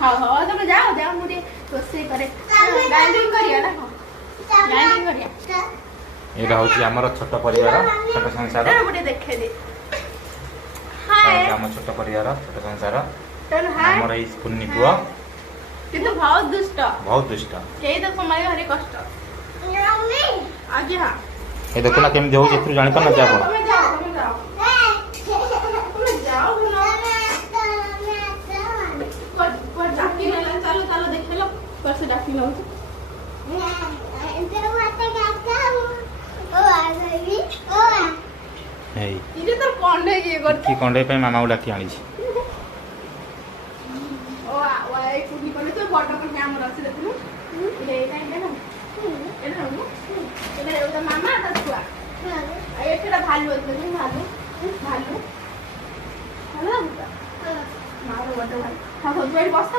हाँ हाँ तुम जाओ जाओ मुझे रोसे करे ग्राइंडिंग करिया ना ग्राइंडिंग करिया एटा होची हमर छोट परिवार छोट संसार मुझे देखे दे हाय हम छोट परिवार छोट संसार हमर ई कुन्नी पुआ किंतु बहुत दुष्ट के तो समाय हरे कष्ट आगे हां ए देखो ना केम देउ जेतु जानि पर ना जा तुम जाओ तुम जाओ पर डाकी ना चलो चलो देख लो पर से डाकी लो हेई इजे तो कोंडे की कर की कोंडे पे मामा डाकी आनी छी ओ वाई कुनी करे तो बॉटल पर कैमरा से देखलु ये टाइम ना ये तो मामा ता छुआ ए एटा भालू है भालू भालू हेलो मारो बड़ा भाई था तो बस्ता